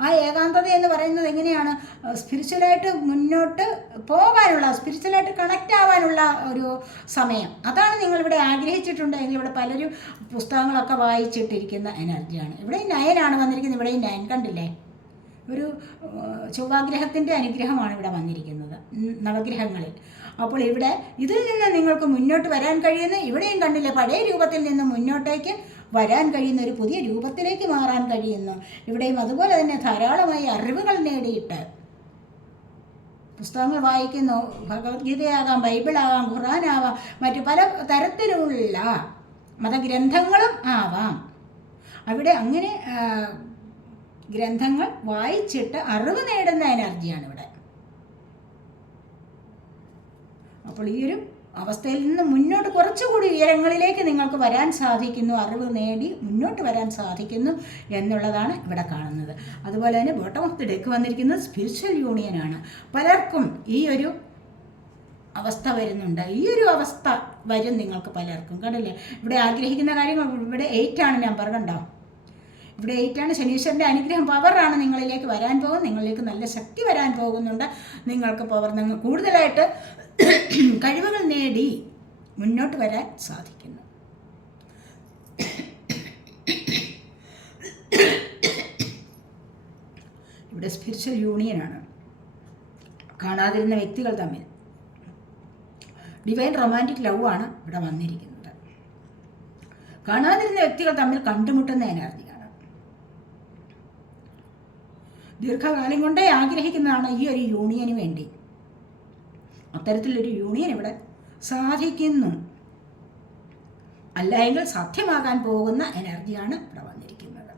ആ ഏകാന്തത എന്ന് പറയുന്നത് എങ്ങനെയാണ്? സ്പിരിച്വലായിട്ട് മുന്നോട്ട് പോകാനുള്ള സ്പിരിച്വലായിട്ട് കണക്റ്റ് ആവാനുള്ള ഒരു സമയം. അതാണ് നിങ്ങളിവിടെ ആഗ്രഹിച്ചിട്ടുണ്ടെങ്കിൽ ഇവിടെ പലരും പുസ്തകങ്ങളൊക്കെ വായിച്ചിട്ടിരിക്കുന്ന എനർജിയാണ് ഇവിടെ നയനാണ് വന്നിരിക്കുന്നത്. ഇവിടെ നയൻ കണ്ടില്ലേ? ഒരു ചൊവ്വാഗ്രഹത്തിന്റെ അനുഗ്രഹമാണ് ഇവിടെ വന്നിരിക്കുന്നത്. നവഗ്രഹങ്ങളിൽ. അപ്പോൾ ഇവിടെ ഇതിൽ നിന്ന് നിങ്ങൾക്ക് മുന്നോട്ട് വരാൻ കഴിയുന്ന ഇവിടെയും കണ്ടില്ല? പഴയ രൂപത്തിൽ നിന്ന് മുന്നോട്ടേക്ക് വരാൻ കഴിയുന്ന ഒരു പുതിയ രൂപത്തിലേക്ക് മാറാൻ കഴിയുന്നു. ഇവിടെയും അതുപോലെ തന്നെ ധാരാളമായി അറിവുകൾ നേടിയിട്ട്. പുസ്തകങ്ങൾ വായിക്കുന്നു ഭഗവത്ഗീതയാകാം ബൈബിളാകാം ഖുറാനാവാം മറ്റു പല തരത്തിലുള്ള മതഗ്രന്ഥങ്ങളും ആവാം. അവിടെ അങ്ങനെ ഗ്രന്ഥങ്ങൾ വായിച്ചിട്ട് അറിവ് നേടുന്ന എനർജിയാണ് ഇവിടെ അപ്പോൾ ഈ ഒരു അവസ്ഥയിൽ നിന്ന് മുന്നോട്ട് കുറച്ചുകൂടി ഉയരങ്ങളിലേക്ക് നിങ്ങൾക്ക് വരാൻ സാധിക്കുന്നു അറിവ് നേടി മുന്നോട്ട് വരാൻ സാധിക്കുന്നു എന്നുള്ളതാണ് ഇവിടെ കാണുന്നത്. അതുപോലെ തന്നെ ബോട്ടം ഓഫ് ദി ഡെക്ക് വന്നിരിക്കുന്നത് സ്പിരിച്വൽ യൂണിയനാണ് പലർക്കും ഈ ഒരു അവസ്ഥ വരുന്നുണ്ട്. ഈ ഒരു അവസ്ഥ വരും നിങ്ങൾക്ക് പലർക്കും. കണ്ടില്ലേ? ഇവിടെ ആഗ്രഹിക്കുന്ന കാര്യങ്ങൾ ഇവിടെ എയ്റ്റ് ആണ് നമ്പർ കണ്ടോ ഇവിടെ എയ്റ്റാണ് ശനീശ്വരന്റെ അനുഗ്രഹം പവറാണ് നിങ്ങളിലേക്ക് വരാൻ പോകും നിങ്ങളിലേക്ക് നല്ല ശക്തി വരാൻ പോകുന്നുണ്ട്. നിങ്ങൾക്ക് പവർ നിങ്ങൾ കൂടുതലായിട്ട് കഴിവുകൾ നേടി മുന്നോട്ട് വരാൻ സാധിക്കുന്നു. ഇവിടെ സ്പിരിച്വൽ യൂണിയനാണ് കാണാതിരുന്ന വ്യക്തികൾ തമ്മിൽ. ഡിവൈൻ റൊമാന്റിക് ലവ് ആണ് ഇവിടെ വന്നിരിക്കുന്നത്. കാണാതിരുന്ന വ്യക്തികൾ തമ്മിൽ കണ്ടുമുട്ടുന്ന എനർജിയാണ് ദീർഘകാലം കൊണ്ടേ ആഗ്രഹിക്കുന്നതാണ് ഈ ഒരു യൂണിയന് വേണ്ടി. അത്തരത്തിലൊരു യൂണിയൻ ഇവിടെ സാധിക്കുന്നു. അല്ലെങ്കിൽ സാധ്യമാകാൻ പോകുന്ന എനർജിയാണ് ഇവിടെ വന്നിരിക്കുന്നത്.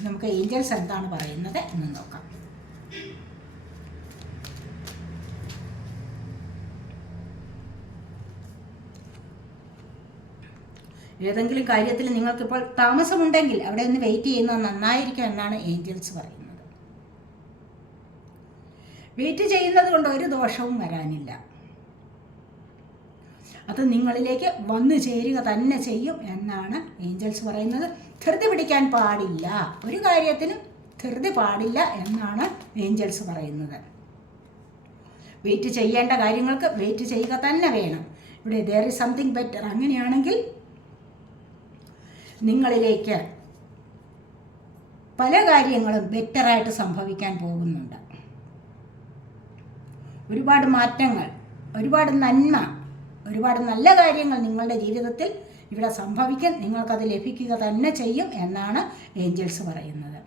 നമുക്ക് ഏഞ്ചൽസ് എന്താണ് പറയുന്നത് എന്ന് നോക്കാം. ഏതെങ്കിലും കാര്യത്തിൽ നിങ്ങൾക്കിപ്പോൾ താമസമുണ്ടെങ്കിൽ അവിടെ ഒന്ന് വെയിറ്റ് ചെയ്യുന്നത് നന്നായിരിക്കും എന്നാണ് ഏഞ്ചൽസ് പറയുന്നത്. വെയിറ്റ് ചെയ്യുന്നത് കൊണ്ട് ഒരു ദോഷവും വരാനില്ല. അത് നിങ്ങളിലേക്ക് വന്നു ചേരുക തന്നെ ചെയ്യും എന്നാണ് ഏഞ്ചൽസ് പറയുന്നത്. ധൃതി പിടിക്കാൻ പാടില്ല. ഒരു കാര്യത്തിനും ധൃതി പാടില്ല എന്നാണ് ഏഞ്ചൽസ് പറയുന്നത്. വെയിറ്റ് ചെയ്യേണ്ട കാര്യങ്ങൾക്ക് വെയിറ്റ് ചെയ്യുക തന്നെ വേണം. ഇവിടെ ദർ ഇസ് സംതിങ് ബെറ്റർ അങ്ങനെയാണെങ്കിൽ നിങ്ങളിലേക്ക് പല കാര്യങ്ങളും ബെറ്ററായിട്ട് സംഭവിക്കാൻ പോകുന്നുണ്ട്. ഒരുപാട് മാറ്റങ്ങൾ ഒരുപാട് നന്മ ഒരുപാട് നല്ല കാര്യങ്ങൾ നിങ്ങളുടെ ജീവിതത്തിൽ ഇവിടെ സംഭവിക്കും. നിങ്ങൾക്കത് ലഭിക്കുക തന്നെ ചെയ്യും എന്നാണ് ഏഞ്ചൽസ് പറയുന്നത്.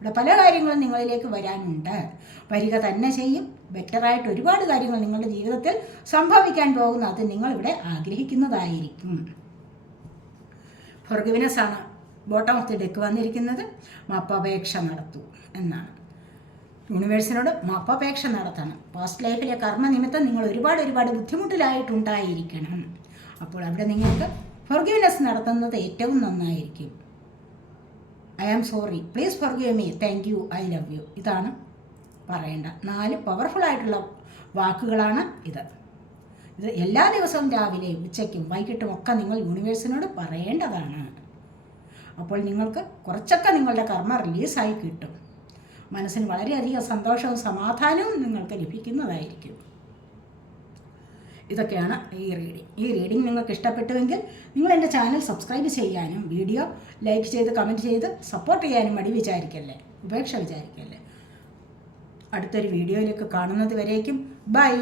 ഇവിടെ പല കാര്യങ്ങളും നിങ്ങളിലേക്ക് വരാനുണ്ട്. വരിക തന്നെ ചെയ്യും. ബെറ്ററായിട്ട് ഒരുപാട് കാര്യങ്ങൾ നിങ്ങളുടെ ജീവിതത്തിൽ സംഭവിക്കാൻ പോകുന്നു അത് നിങ്ങളിവിടെ ആഗ്രഹിക്കുന്നതായിരിക്കും. ഫൊർഗിവിനെസ് ആണ് ബോട്ടം ഓഫ് ദി ഡെക്ക് വന്നിരിക്കുന്നത്. മാപ്പപേക്ഷ നടത്തൂ എന്നാണ്. യൂണിവേഴ്സിനോട് മാപ്പപേക്ഷ നടത്തണം. പാസ്റ്റ് ലൈഫിലെ കർമ്മനിമിത്തം നിങ്ങൾ ഒരുപാട് ഒരുപാട് ബുദ്ധിമുട്ടിലായിട്ടുണ്ടായിരിക്കണം. അപ്പോൾ അവിടെ നിങ്ങൾക്ക് ഫൊർഗിവ്നെസ് നടത്തുന്നത് ഏറ്റവും നന്നായിരിക്കും. I am sorry please forgive me thank you I love you ഇതാണ് പറയേണ്ട നാല് പവർഫുൾ ആയിട്ടുള്ള വാക്കുകളാണ് ഇത്. ഇത് എല്ലാ ദിവസവും രാവിലെയും ഉച്ചയ്ക്കും വൈകിട്ടും ഒക്കെ നിങ്ങൾ യൂണിവേഴ്സിനോട് പറയേണ്ടതാണ്. അപ്പോൾ നിങ്ങൾക്ക് കുറച്ചൊക്കെ നിങ്ങളുടെ കർമ്മ റിലീസായി കിട്ടും. മനസ്സിന് വളരെയധികം സന്തോഷവും സമാധാനവും നിങ്ങൾക്ക് ലഭിക്കുന്നതായിരിക്കും. ഇതൊക്കെയാണ് ഈ റീഡിങ് ഈ റീഡിങ് നിങ്ങൾക്ക് ഇഷ്ടപ്പെട്ടുവെങ്കിൽ നിങ്ങൾ എന്റെ ചാനൽ സബ്സ്ക്രൈബ് ചെയ്യാനും വീഡിയോ ലൈക്ക് ചെയ്ത് കമന്റ് ചെയ്ത് സപ്പോർട്ട് ചെയ്യാനും മടി വിചാരിക്കല്ലേ? ഉപേക്ഷ വിചാരിക്കല്ലേ? അടുത്തൊരു വീഡിയോയിലേക്ക് കാണുന്നത് വരേക്കും. ബൈ